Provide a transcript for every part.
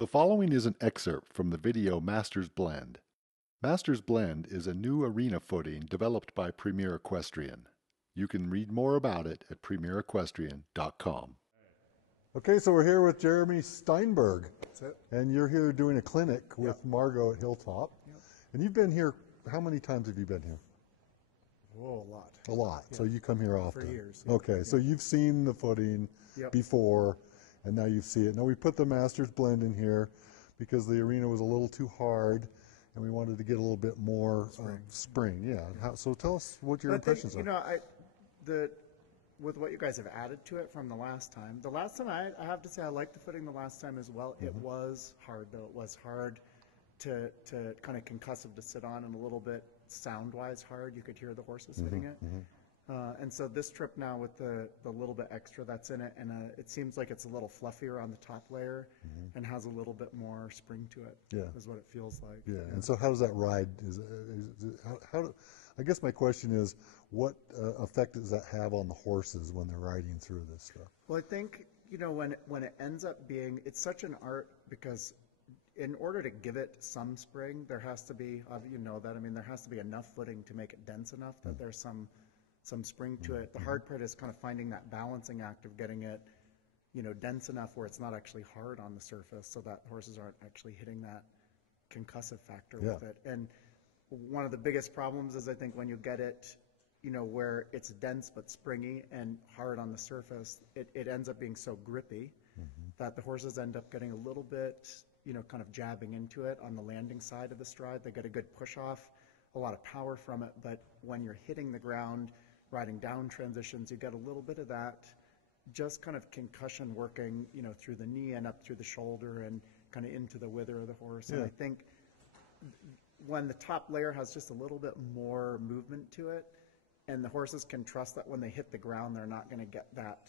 The following is an excerpt from the video Masters Blend. Masters Blend is a new arena footing developed by Premier Equestrian. You can read more about it at premierequestrian.com. Okay, so we're here with Jeremy Steinberg. That's it. And you're here doing a clinic with Margot at Hilltop. Yep. And you've been here, how many times have you been here? Oh, a lot. A lot. Yeah. So you come here often. For years. Okay, so you've seen the footing before, and now you see it. Now we put the Masters Blend in here because the arena was a little too hard, and we wanted to get a little bit more spring. Yeah. So tell us what your impressions are. With what you guys have added to it from the last time. The last time, I have to say, I liked the footing the last time as well. It was hard, though. It was hard to kind of concussive to sit on, and a little bit sound-wise hard. You could hear the horses hitting it. And so this trip now with the little bit extra that's in it, and it seems like it's a little fluffier on the top layer and has a little bit more spring to it, is what it feels like. Yeah, and so how does that ride? I guess my question is, what effect does that have on the horses when they're riding through this stuff? Well, I think, when it ends up being, it's such an art because in order to give it some spring, there has to be, there has to be enough footing to make it dense enough that there's some spring to it. The hard part is kind of finding that balancing act of getting it, dense enough where it's not actually hard on the surface so that horses aren't actually hitting that concussive factor with it. And one of the biggest problems is I think when you get it, where it's dense but springy and hard on the surface, it ends up being so grippy that the horses end up getting a little bit, kind of jabbing into it on the landing side of the stride. They get a good push off, a lot of power from it, but when you're hitting the ground, riding down transitions, you get a little bit of that just kind of concussion working, through the knee and up through the shoulder and kind of into the wither of the horse. And I think when the top layer has just a little bit more movement to it, and the horses can trust that when they hit the ground, they're not going to get that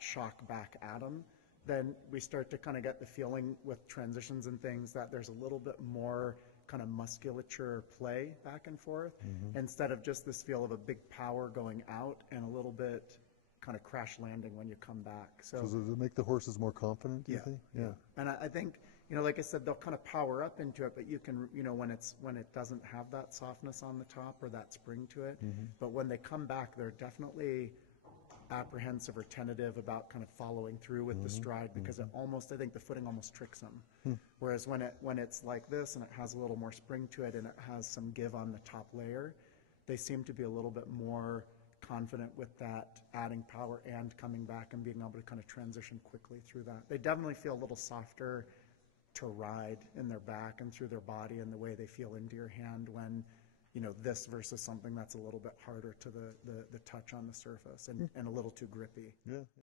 shock back at them, then we start to kind of get the feeling with transitions and things that there's a little bit more kind of musculature play back and forth instead of just this feel of a big power going out and a little bit kind of crash landing when you come back. So does it make the horses more confident, do you think? Yeah. And I think, like I said, they'll kind of power up into it, but you can, when it doesn't have that softness on the top or that spring to it, but when they come back, they're definitely apprehensive or tentative about kind of following through with the stride because I think the footing almost tricks them. Whereas when it's like this and it has a little more spring to it and it has some give on the top layer, they seem to be a little bit more confident with that adding power and coming back and being able to kind of transition quickly through that. They definitely feel a little softer to ride in their back and through their body and the way they feel into your hand when this versus something that's a little bit harder to the touch on the surface and a little too grippy. Yeah.